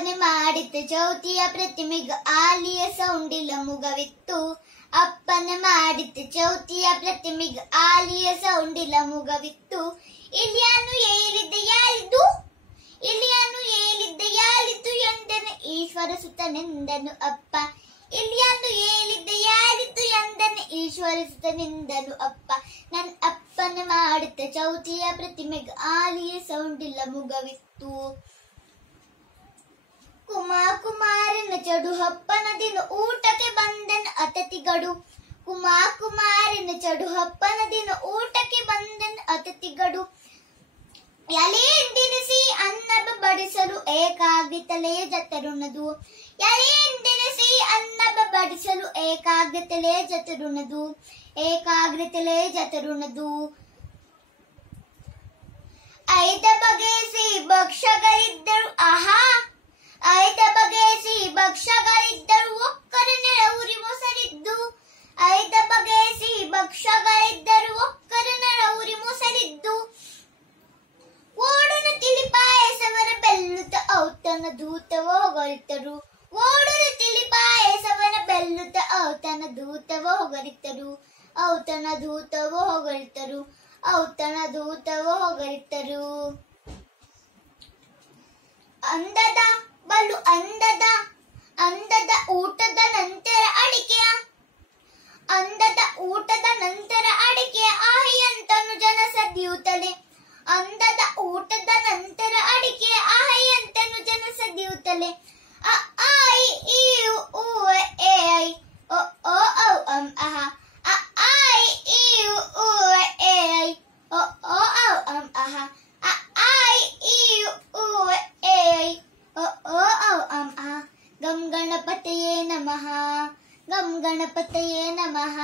ಅಪ್ಪನೆ ಮಾಡಿದ್ದ ಜ್ಯೋತಿಯ ಪ್ರತಿಮೆಗೆ ಆಲಿಯ ಸೌಂಡಿಲ್ಲ ಮುಗವಿತ್ತು. ಅಪ್ಪನೆ ಮಾಡಿದ್ದ ಜ್ಯೋತಿಯ ಪ್ರತಿಮೆಗೆ ಆಲಿಯ ಸೌಂಡಿಲ್ಲ ಮುಗವಿತ್ತು. ಇಲಿಯಾನು ಏಳಿದ್ದ ಯಾರಿದ್ದು, ಇಲಿಯಾನು ಏಳಿದ್ದ ಯಾರಿದ್ದು ಎಂದನು ಈಶ್ವರ ಸುತನೆಂದನು ಅಪ್ಪ. ಇಲಿಯಾನು ಏಳಿದ್ದ ಯಾರಿದ್ದು ಎಂದನು ಈಶ್ವರ ಸುತನೆಂದನು ಅಪ್ಪ. ನನ್ನ ಅಪ್ಪನೆ ಮಾಡಿದ್ದ ಜ್ಯೋತಿಯ ಪ್ರತಿಮೆಗೆ ಆಲಿಯ ಸೌಂಡಿಲ್ಲ ಮುಗವಿತ್ತು. ಕುಮಾರನ ಚಡು ಹಪ್ಪನ ದಿನ ಊಟಕ್ಕೆ ಬಂದನ ಅತಿಥಿಗಳು. ಕುಮಾರನ ಚಡು ಹಪ್ಪನ ದಿನ ಊಟಕ್ಕೆ ಬಂದನ ಅತಿಥಿಗಳು. ಎಲೆಯೆಂದೆನಿಸಿ ಅನ್ನ ಬಡಿಸಲು ಏಕಾಗ್ರತೆಲೆಯ ಜತರುಣದು. ಎಲೆಯೆಂದೆನಿಸಿ ಅನ್ನ ಬಡಿಸಲು ಏಕಾಗ್ರತೆಲೆಯ ಜತರುಣದು. ಏಕಾಗ್ರತೆಲೆಯ ಜತರುಣದು. ಐದ ಬಗೆಸಿ ಭಕ್ಷ್ಯಗಳಿದ್ದರು ಆಹಾ. ಐದ ಬಗೆಸಿ ಭಕ್ಷ್ಯಗಳಿದ್ದರು ಒಕ್ಕರನೆ ಉರಿ ಮೊಸರಿದ್ದು. ಐದ ಬಗೆಸಿ ಭಕ್ಷ್ಯಗಳಿದ್ದರು ಒಕ್ಕರನೆ ಉರಿ ಮೊಸರಿದ್ದು. ಓಡುನ ತಿಳಿಪಾಯಸವರ ಬೆಲ್ಲುತ್ತ ಔತಣ ದೂತವೋ ಹೊಗಳಿತರು. ಓಡುನ ತಿಳಿಪಾಯಸವರ ಬೆಲ್ಲುತ್ತ ಔತಣ ದೂತವೋ ಹೊಗಳಿತರು. ಔತಣ ದೂತವೋ ಹೊಗಳಿತರು. ಔತಣ ದೂತವೋ ಹೊಗಳಿತರು. ಅಂದದ ಬಲು ಅಂದದ ಅಂದದ ಊಟದ ನಂತರ ಅಡಿಕೆಯ. ಅಂದದ ಊಟದ ನಂತರ ಅಡಿಕೆಯ ಆಹಿಯಂತನು ಜನ ಸದಿಯುತ್ತಲೆ. ಅಂದದ ಊಟದ ನಂತರ ಅಡಿಕೆಯ ಆಹಿಯಂತನು ಜನ ಸದಿಯುತ್ತಲೆ. ಅ ಆಯಿ ಈ ಉ ಎ ಐ ಒ ಓ ಔ ಅಂ ಅಹ. ಅ ಆಯಿ ಈ ಉ ಎ ಐ ಒ ಓ ಔ ಅಂ ಅಹ. ಅ ಆಯಿ ಈ ಉ ಎ ಐ ಒ ಓ ಔ ಅಂ ಅಹ. ಗಂ ಗಣಪತಯೇ ನಮಃ. ಗಂ ಗಣಪತಯೇ ನಮಃ.